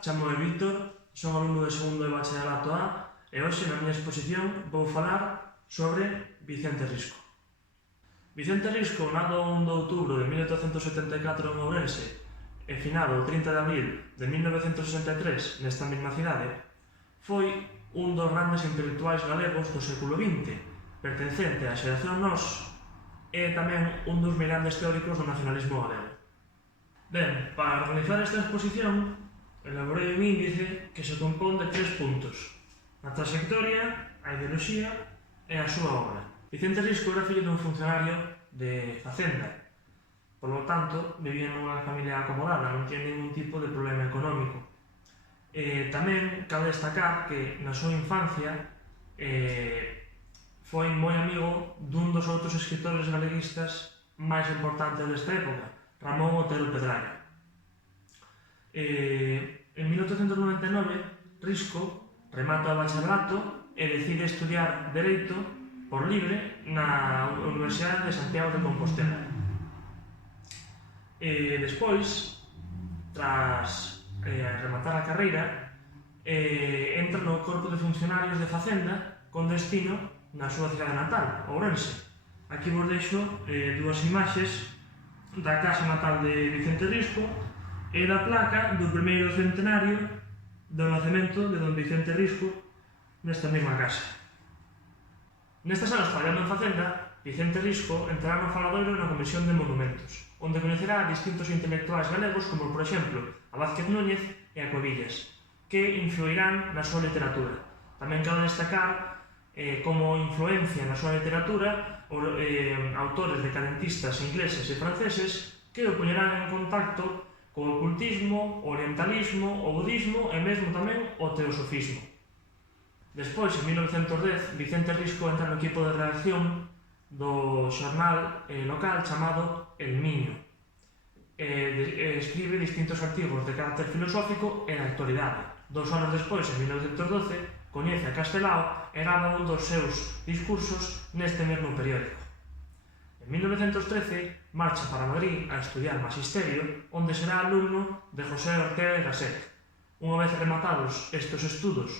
chamo Víctor, son alumno de segundo de bachillerato A e hoxe na miña exposición vou falar sobre Vicente Risco. Vicente Risco nado o 1 de outubro de 1874 en Ourense e finado o 30 de abril de 1963 nesta mesma cidade, foi un dos grandes intelectuais galegos do século XX, pertencente á xeración Nós e tamén un dos grandes teóricos do nacionalismo galego. Ben, para organizar esta exposición, elaborei un índice que se compón de 3 puntos: a trayectoria, a ideoloxía e a súa obra. Vicente Risco era fillo dun funcionario de Facenda, por lo tanto, vivía nunha familia acomodada, non tiña ningún tipo de problema económico. Tamén cabe destacar que na súa infancia foi moi amigo dun dos outros escritores galeguistas máis importantes desta época, Ramón Otero Pedralla. En 1899, Risco remata o bachillerato e decide estudiar Dereito por libre na Universidade de Santiago de Compostela. Despois, tras rematar a carreira, entra no corpo de funcionarios de Facenda con destino na súa cidade natal, Ourense. Aquí vos deixo dúas imaxes da casa natal de Vicente Risco e da placa do primeiro centenario do nacemento de don Vicente Risco nesta mesma casa. Nestas anos traballando en Facenda, Vicente Risco entrará no faladoiro na Comisión de Monumentos, onde coñecerá a distintos intelectuais galegos como, por exemplo, a Vázquez Núñez e a Cuevillas, que influirán na súa literatura. Tamén cabe destacar como influencia na súa literatura autores decadentistas ingleses e franceses que o poñerán en contacto co ocultismo, o orientalismo, o budismo e mesmo tamén o teosofismo. Despois, en 1910, Vicente Risco entra no equipo de redacción do xornal local chamado El Miño. Escribe distintos artigos de carácter filosófico e de actualidade. 2 anos despois, en 1912, coñece a Castelao e grava un dos seus discursos neste mesmo periódico. En 1913 marcha para Madrid a estudiar Magisterio, onde será alumno de José Ortega y Gasset. Unha vez rematados estes estudos,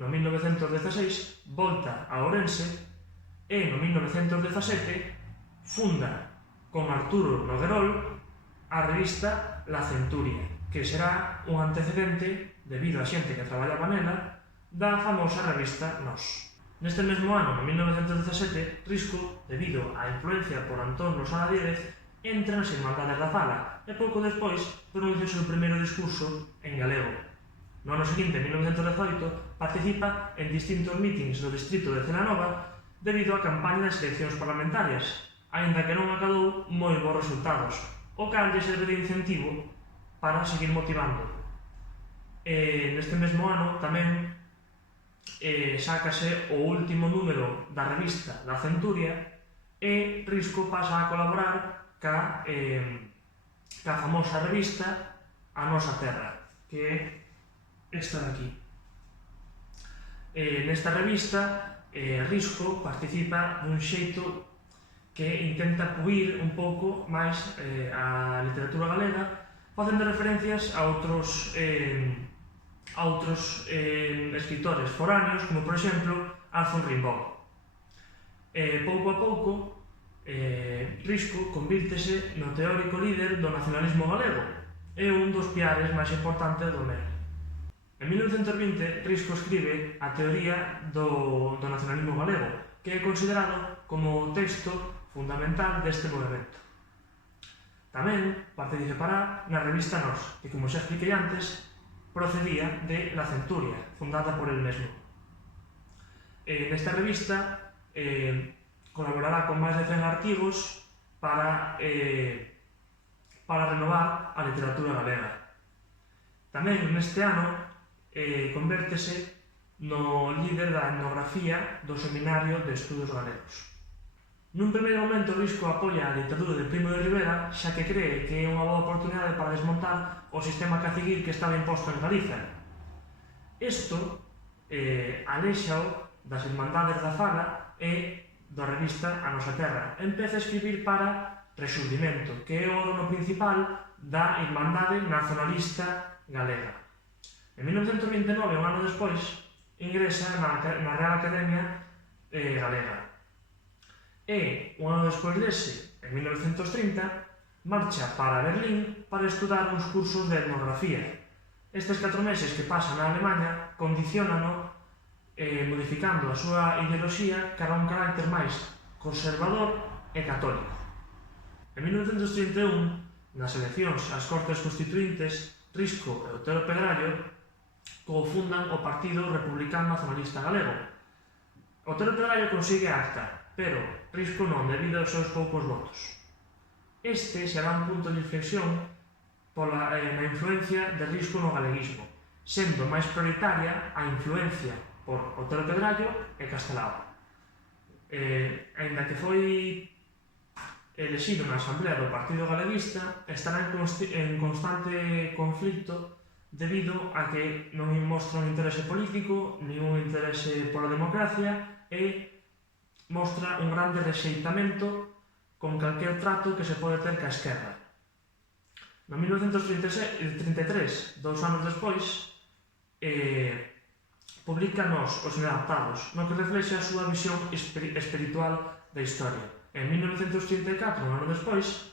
no 1916 volta a Ourense e no 1917 funda con Arturo Noguerol a revista La Centuria, que será un antecedente, debido a xente que traballaba nela, da famosa revista Nós. Neste mesmo ano, en 1917, Risco, debido á influencia por Antón Losada Díez, entra nas Irmandades da Fala e pouco despois pronuncia o seu primeiro discurso en galego. No ano seguinte, en 1918, participa en distintos mítings no distrito de Celanova debido á campaña das eleccións parlamentarias, aínda que non acadou moi bons resultados, o cal lle serve de incentivo para seguir motivando. Neste mesmo ano tamén sácase o último número da revista La Centuria e Risco pasa a colaborar ca famosa revista A Nosa Terra, que é esta de aquí. Nesta revista, Risco participa dun xeito que intenta puir un pouco máis a literatura galega, facendo referencias a outros escritores foráneos, como por exemplo Alfons Rimbaud. Pouco a pouco, Risco convírtese no teórico líder do nacionalismo galego e un dos piares máis importantes do mesmo. En 1920, Risco escribe a teoría do nacionalismo galego, que é considerado como o texto fundamental deste movimento. Tamén participará na revista Nós, que, como xa expliquei antes, procedía de La Centuria, fundada por el mesmo. Nesta revista colaborará con máis de 100 artigos para renovar a literatura galega. Tamén neste ano convértese no líder da etnografía do Seminario de Estudos Galegos. Nun primeiro momento, Risco apoia a ditadura de Primo de Rivera, xa que cree que é unha boa oportunidade para desmontar o sistema caciquil que estaba imposto en Galiza. Isto aléxao das Irmandades da Fala e da revista A Nosa Terra. Empeza a escribir para Resurdimento, que é o órgano principal da Irmandade Nacionalista Galega. En 1929, un ano despois, ingresa na Real Academia Galega. E, un ano despois dese, en 1930, marcha para Berlín para estudar uns cursos de etnografía. Estes 4 meses que pasa na Alemanha condicionano modificando a súa ideoloxía cara a un carácter máis conservador e católico. En 1931, nas eleccións ás Cortes Constituíntes, Risco e Otero Pedrallo cofundan o Partido Republicano Nacionalista Galego. Otero Pedrallo consigue a acta, pero Risco non, debido aos seus poucos votos. Este será un punto de inflexión na influencia de Risco no galeguismo, sendo máis prioritaria a influencia por Otero Pedrallo e Castelao. Aínda que foi elexido na Asamblea do Partido Galeguista, estará en constante conflito debido a que non mostra un interese político, nin un interese pola democracia e mostra un grande rexeitamento con calquer trato que se pode ter ca esquerda. No 1933, 2 anos despois, publica Nós, os Inadaptados, no que reflexa a súa visión espiritual da historia. En 1934, un ano despois,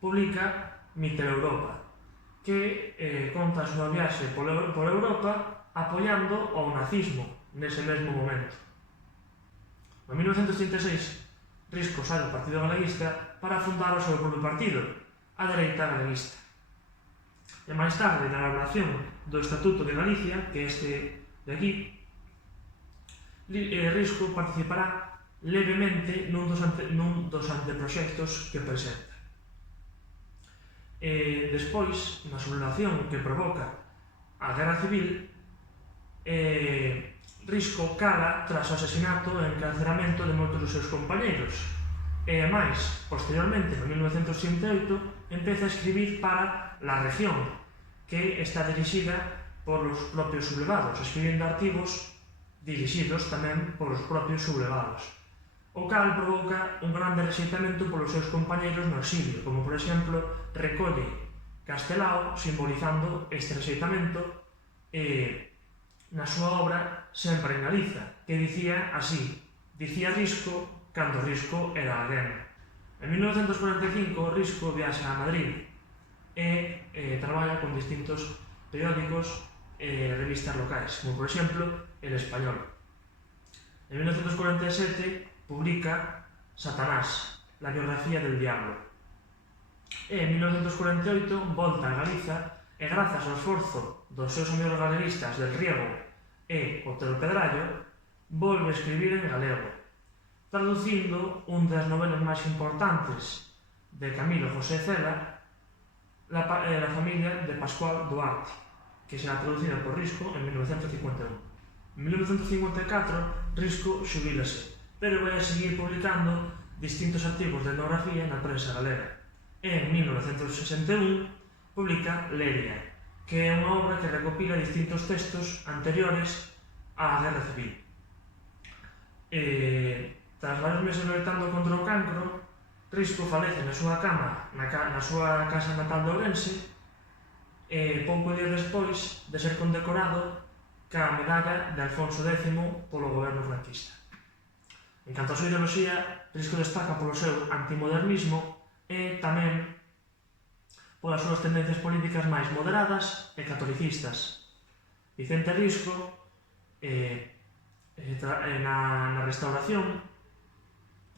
publica Mitteleuropa, que conta a súa viaxe por Europa apoiando ao nazismo nese mesmo momento. En 1936, Risco sai do Partido Galeguista para fundar o seu propio partido, a Dereita Galeguista. E máis tarde, na elaboración do Estatuto de Galicia, que é este de aquí, Risco participará levemente nun dos anteproxectos que presenta. Despois, na sublevación que provoca a Guerra Civil, Risco cala tras o asesinato e encarceramento de moitos dos seus compañeiros. E, máis, posteriormente, no 1968, empeza a escribir para La Región, que está dirixida por os propios sublevados, escribindo artigos dirixidos tamén por os propios sublevados, o cal provoca un grande rexeitamento polos seus compañeiros no exilio, como, por exemplo, recolle Castelao simbolizando este rexeitamento na súa obra Sempre en Galiza, que dicía así: dicía Risco cando Risco era alguén. En 1945, Risco viaxa a Madrid e traballa con distintos periódicos e revistas locais, como por exemplo El Español. En 1947 publica Satanás, la biografía del diablo. E en 1948 volta a Galiza e, grazas ao esforzo dos seus amigos galeguistas del Riego e Otero Pedrallo, volve a escribir en galego, traducindo un das novelas máis importantes de Camilo José Cela, La familia de Pascual Duarte, que será traducida por Risco en 1951. En 1954, Risco xubilase, pero vai a seguir publicando distintos artigos de etnografía na prensa galega. E en 1961 publica Leria, que é unha obra que recopila distintos textos anteriores á Guerra Civil. Tras varios meses loitando contra o cancro, Risco falece na súa cama, na súa casa natal de Ourense, e pouco días despois de ser condecorado ca medalla de Alfonso X polo goberno franquista. En canto a súa ideoloxía, Risco destaca polo seu antimodernismo e tamén polas súas tendencias políticas máis moderadas e catolicistas. Vicente Risco, na Restauración,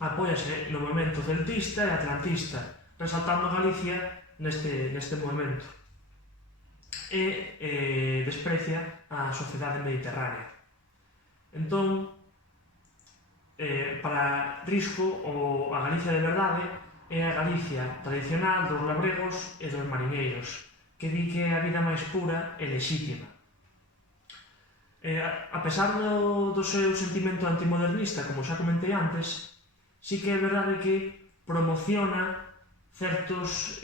apóiase no movimento celtista e atlantista, resaltando Galicia neste movimento, e desprecia a sociedade mediterránea. Entón, para Risco, a Galicia de verdade é a Galicia tradicional dos labregos e dos mariñeiros, que di que é a vida máis pura e lexítima. A pesar do seu sentimento antimodernista, como xa comentei antes, sí que é verdade que promociona certos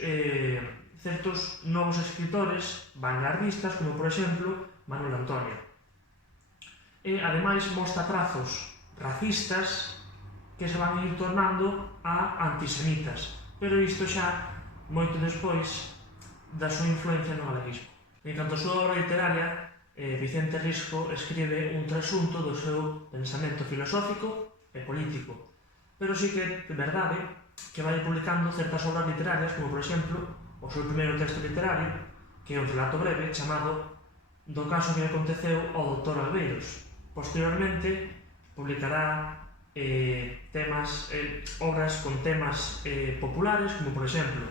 novos escritores vanguardistas, como por exemplo Manuel Antonio. E ademais mostra trazos racistas que se van ir tornando a antisemitas, pero isto xa moito despois da súa influencia no galeguismo. En canto a súa obra literaria, Vicente Risco escribe un trasunto do seu pensamento filosófico e político, pero sí que é verdade que vai publicando certas obras literarias, como por exemplo o seu primeiro texto literario, que é un relato breve chamado Do caso que aconteceu ao Dr. Albeiros. Posteriormente publicará obras con temas populares, como por exemplo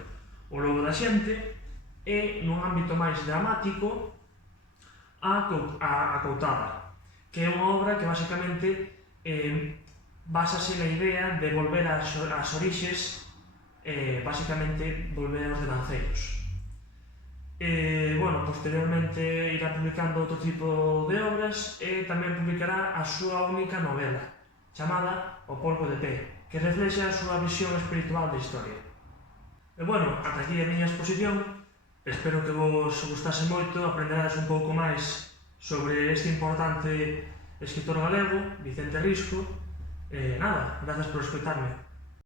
O Lobo da Xente, e nun ámbito máis dramático a Coutada, que é unha obra que basicamente básase na idea de volver ás orixes, basicamente volver aos devanceiros. Posteriormente irá publicando outro tipo de obras e tamén publicará a súa única novela, chamada O Polvo de Pé, que reflexa a súa visión espiritual da historia. Ata aquí a miña exposición. Espero que vos gustase moito, aprenderades un pouco máis sobre este importante escritor galego, Vicente Risco. Gracias por escoitarme.